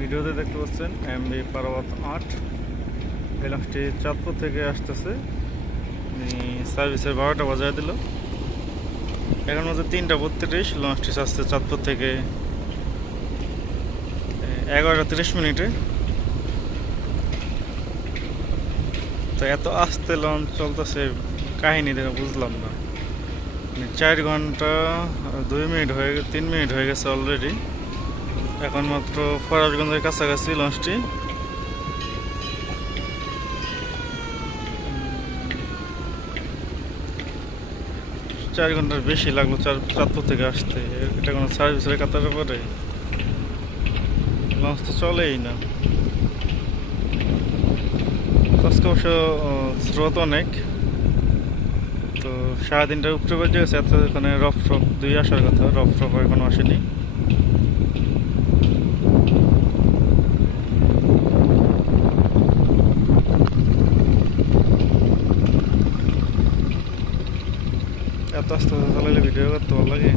ভিডিওতে দেখতে পাচ্ছেন এমবি পারাবত 8 এই লঞ্চটি চাঁদপুর থেকে আসতেছে। সার্ভিসের 12টা বাজায় দিল। এখন মধ্যে 3:32 লঞ্চটি আসছে চাঁদপুর থেকে 11:30 তো এত আস্তে লঞ্চ চলতেছে, কাহিনী দেখে বুঝলাম না। 4 ঘন্টা 2 মিনিট হয়ে 3 মিনিট হয়ে গেছে অলরেডি। এখন মাত্র ফরাসগঞ্জের কাছাকাছি লঞ্চটি। চার ঘন্টার বেশি লাগলো চাঁদপুর থেকে আসতে। এটা কোনো সার্ভিসের কাতারে পরে? লঞ্চ তো চলেই না। আজকে অবশ্য স্রোত অনেক, তো সারাদিনটার উপরে বেজে গেছে। এত এখানে রফ 2 আসার কথা, রফ এখনো আসেনি। এত আস্তে আস্তে চালালে ভিডিও করতে ভালো লাগে।